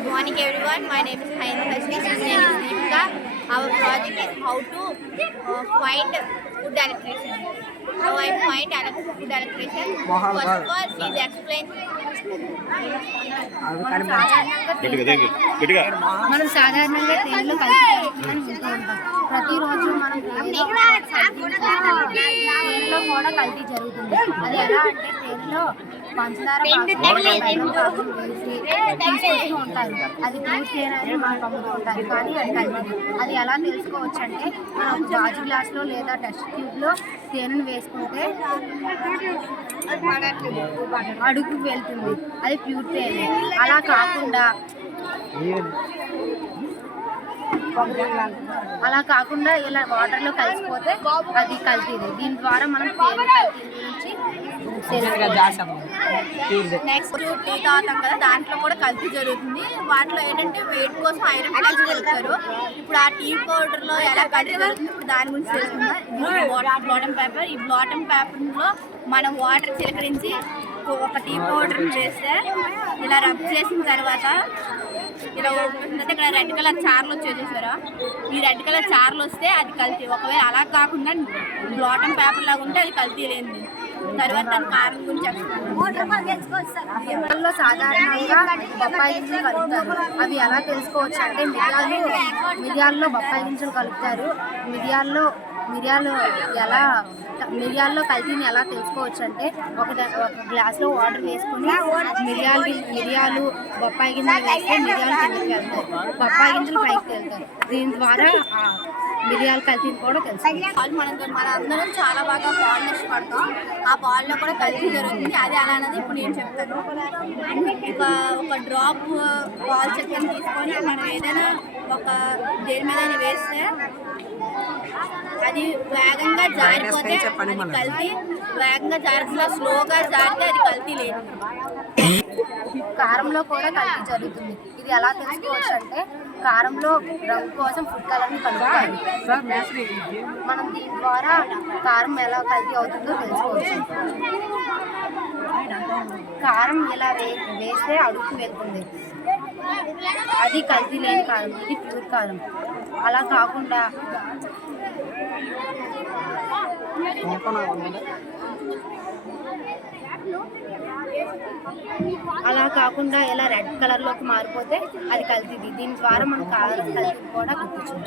Good morning everyone. My name is Haini Hashni. His name is Deepika. Our project is how to find food electrician. How I find food electrician. First of all, please explain. మనం సాధారణంగా ట్రైన్లో కలిసి ఉంటూ ఉంటాం. ప్రతిరోజు మనం ట్రైన్లో కూడా కల్తీ జరుగుతుంది. అది ఎలా అంటే ట్రైన్లో పంచదార తీసుకొస్తూ ఉంటారు. అది తీసుకేనని మనకు అమ్ముతూ ఉంటారు, కానీ అది కల్తీ. అది ఎలా తెలుసుకోవచ్చు అంటే మనం గాజు గ్లాస్లో లేదా టెస్ట్ ట్యూబ్లో తేనెను వేసుకుంటే అడుగుకు వెళ్తుంది, అది ప్యూర్ తేనె. అలా కాకుండా ఇలా వాటర్లో కలిసిపోతే అది కల్తీది. దీని ద్వారా మనం తేనె కల్తీ నుంచి నెక్స్ట్ టీ తాగుతాం కదా, దాంట్లో కూడా కల్తీ జరుగుతుంది. వాటిలో ఏంటంటే వెయిట్ కోసం ఐరన్ ప్లస్ వెళ్తారు. ఇప్పుడు ఆ టీ పౌడర్లో ఎలా కల్తీ జరుగుతుంది ఇప్పుడు దాని గురించి తెలుసుకుందాం. బ్లాటమ్ పేపర్. ఈ బ్లాటమ్ పేపర్లో మనం వాటర్ చిలకరించి ఒక టీ పౌడర్ని వేస్తే ఇలా రబ్ చేసిన తర్వాత ఇలా అంటే ఇక్కడ రెడ్ కలర్ చార్లు వచ్చేసారా, ఈ రెడ్ కలర్ చార్లు వస్తే అది కల్తీ. ఒకవేళ అలా కాకుండా బ్లాటమ్ పేపర్ లాగా ఉంటే అది కల్తీ లేనిది. తర్వాత దాని కారణం గురించి సాధారణంగా బొప్పాయి గింజలు కలుపుతారు. అవి ఎలా తెలుసుకోవచ్చు అంటే మిరియాల్లో బొప్పాయి గింజలు కలుపుతారు. మిరియాల్లో కల్తీని ఎలా తెలుసుకోవచ్చు అంటే ఒక గ్లాస్లో వాటర్ వేసుకొని మిరియాలు బొప్పాయి గింజలు వేస్తే మిరియాలు కిందకి వెళ్తాయి, బొప్పాయి గింజలు పైకి వెళ్తాయి. దీని ద్వారా మిరియాల కల్తీని కూడా తెలుసు. మన అందరం చాలా బాగా పాలు ఇష్టపడతాం. ఆ పాలలో కూడా కల్తీ జరుగుతుంది. అది అలా అనేది ఇప్పుడు నేను చెప్తాను. ఒక డ్రాప్ పాలు చెక్కని తీసుకొని మనం ఏదైనా ఒక దేని మీద వేస్తే అది వేగంగా జారిపోతే అది కల్తీ. వేగంగా జారిపోతే స్లోగా జారితే అది కల్తీ లేదు. కారంలో కూడా కల్తీ జరుగుతుంది. ఇది ఎలా తెలుసుకోవచ్చు అంటే కారంలో రంగు కోసం ఫుడ్ కలర్ని కలుపుతారు. మనం దీని ద్వారా కారం ఎలా కల్తీ అవుతుందో తెలుసుకోవచ్చు. కారం ఇలా వేస్తే అడుగుకు వెళ్తుంది, అది కల్తీ లేని కారం, ఇది ప్యూర్ కారం. అలా కాకుండా ఇలా రెడ్ కలర్లోకి మారిపోతే అది కల్తీది. దీని ద్వారా మనం కారం కల్తీ కూడా గుర్తించాం.